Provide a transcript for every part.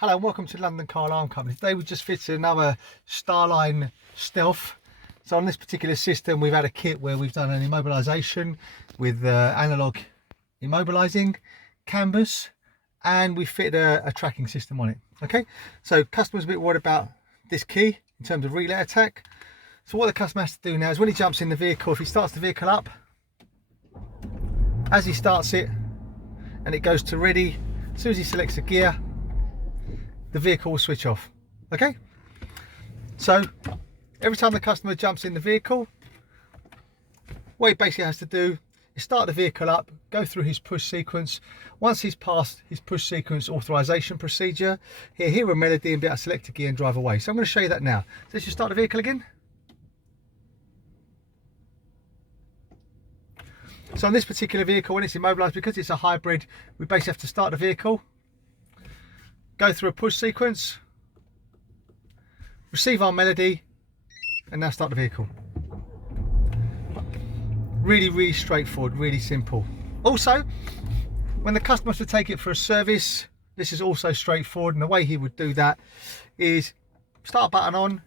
Hello and welcome to London Car Alarm Company. Today we just fitted another Starline Stealth. So on this particular system we've had a kit where we've done an immobilisation with analog immobilising, canvas, and we fitted a tracking system on it. Okay, so customers a bit worried about this key in terms of relay attack. So what the customer has to do now is when he jumps in the vehicle, if he starts the vehicle up, as he starts it and it goes to ready, as soon as he selects a gear, the vehicle will switch off. Okay, so every time the customer jumps in the vehicle, what he basically has to do is start the vehicle up, go through his push sequence. Once he's passed his push sequence authorization procedure, he'll hear a melody and be able to select a gear and drive away. So I'm going to show you that now. So let's just start the vehicle again. So on this particular vehicle, when it's immobilized, because it's a hybrid, we basically have to start the vehicle, go through a push sequence, receive our melody, and now start the vehicle. Really straightforward, really simple. Also, when the customer has to take it for a service, this is also straightforward, and the way he would do that is start button on,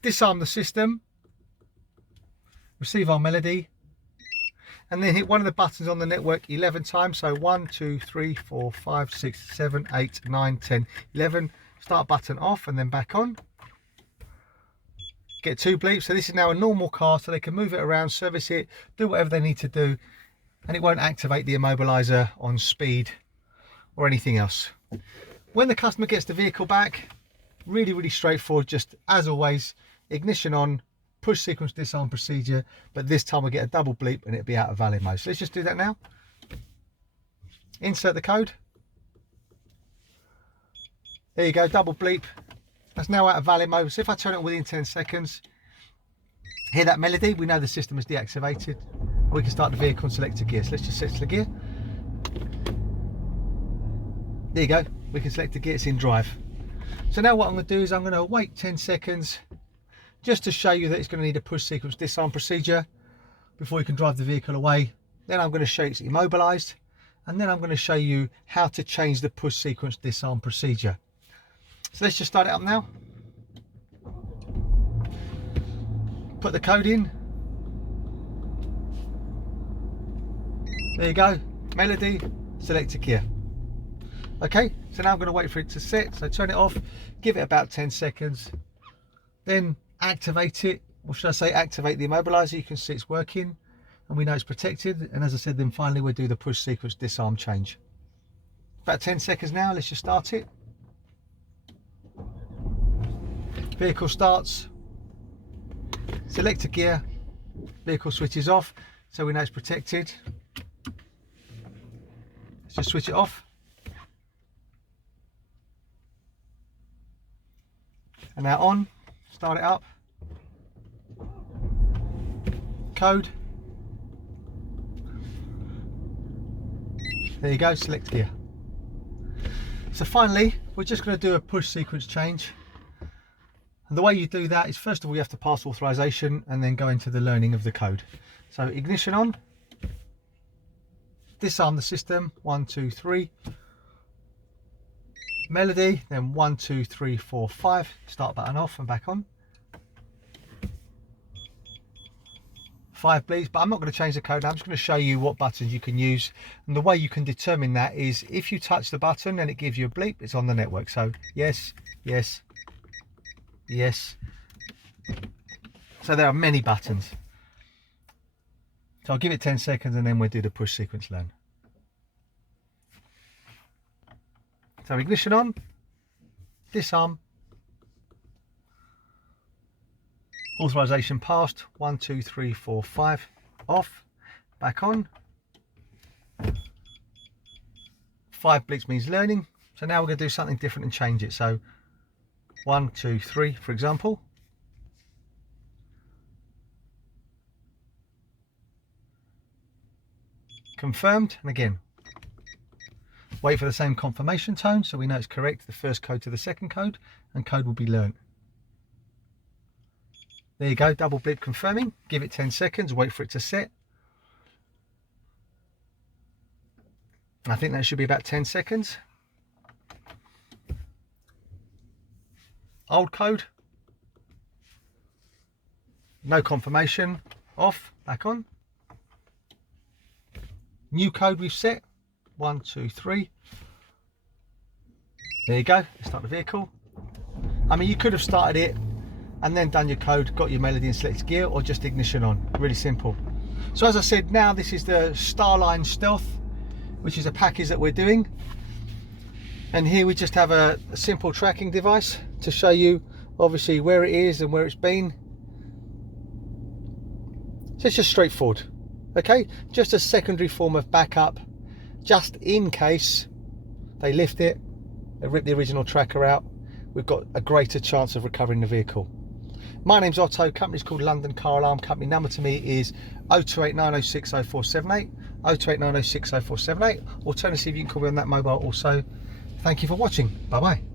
disarm the system, receive our melody, and then hit one of the buttons on the network 11 times. So 1, 2, 3, 4, 5, 6, 7, 8, 9, 10, 11. Start button off and then back on. Get 2 bleeps. So this is now a normal car, so they can move it around, service it, do whatever they need to do, and it won't activate the immobiliser on speed or anything else. When the customer gets the vehicle back, really straightforward. Just as always, ignition on, push sequence disarm procedure, but this time we'll get a double bleep and it'll be out of valid mode. So let's just do that now. Insert the code. There you go, double bleep. That's now out of valid mode. So if I turn it within 10 seconds, hear that melody, we know the system is deactivated. We can start the vehicle and select a gear. So let's just select the gear. There you go, we can select the gear, it's in drive. So now what I'm going to do is I'm going to wait 10 seconds just to show you that it's going to need a push sequence disarm procedure before you can drive the vehicle away. Then I'm going to show you it's immobilised, and then I'm going to show you how to change the push sequence disarm procedure. So let's just start it up now. Put the code in. There you go, melody, select a gear. Okay, so now I'm going to wait for it to set. So turn it off, give it about 10 seconds, then activate it, or should I say activate the immobiliser. You can see it's working and we know it's protected, and as I said, then finally we'll do the push sequence disarm change. About 10 seconds now. Let's just start it. Vehicle starts, select a gear, vehicle switches off, so we know it's protected. Let's just switch it off, and now on. Start it up. Code. There you go, select gear. So finally, we're just going to do a push sequence change. And the way you do that is, first of all, you have to pass authorization and then go into the learning of the code. So ignition on. Disarm the system, 1, 2, 3. Melody, then 1, 2, 3, 4, 5. Start button off and back on. 5 bleeps, but I'm not going to change the code now. I'm just going to show you what buttons you can use, and the way you can determine that is if you touch the button and it gives you a bleep, it's on the network. So yes, yes, yes. So there are many buttons. So I'll give it 10 seconds and then we'll do the push sequence learn. So ignition on, disarm, authorization passed, 1, 2, 3, 4, 5, off, back on. 5 bleeps means learning. So now we're going to do something different and change it. So 1, 2, 3, for example. Confirmed, and again, wait for the same confirmation tone so we know it's correct, the first code to the second code, and code will be learnt. There you go, double bleep confirming. Give it 10 seconds, wait for it to set. I think that should be about 10 seconds. Old code, no confirmation, off, back on. New code we've set, 1, 2, 3. There you go, start the vehicle. I mean, you could have started it and then done your code, got your melody and selected gear, or just ignition on, really simple. So as I said, now this is the Starline Stealth, which is a package that we're doing. And here we just have a simple tracking device to show you obviously where it is and where it's been. So it's just straightforward, okay? Just a secondary form of backup, just in case they lift it, they rip the original tracker out, we've got a greater chance of recovering the vehicle. My name's Otto, company's called London Car Alarm Company. Number to me is 0289060478, 0289060478. Alternatively, you can call me on that mobile also. Thank you for watching. Bye bye.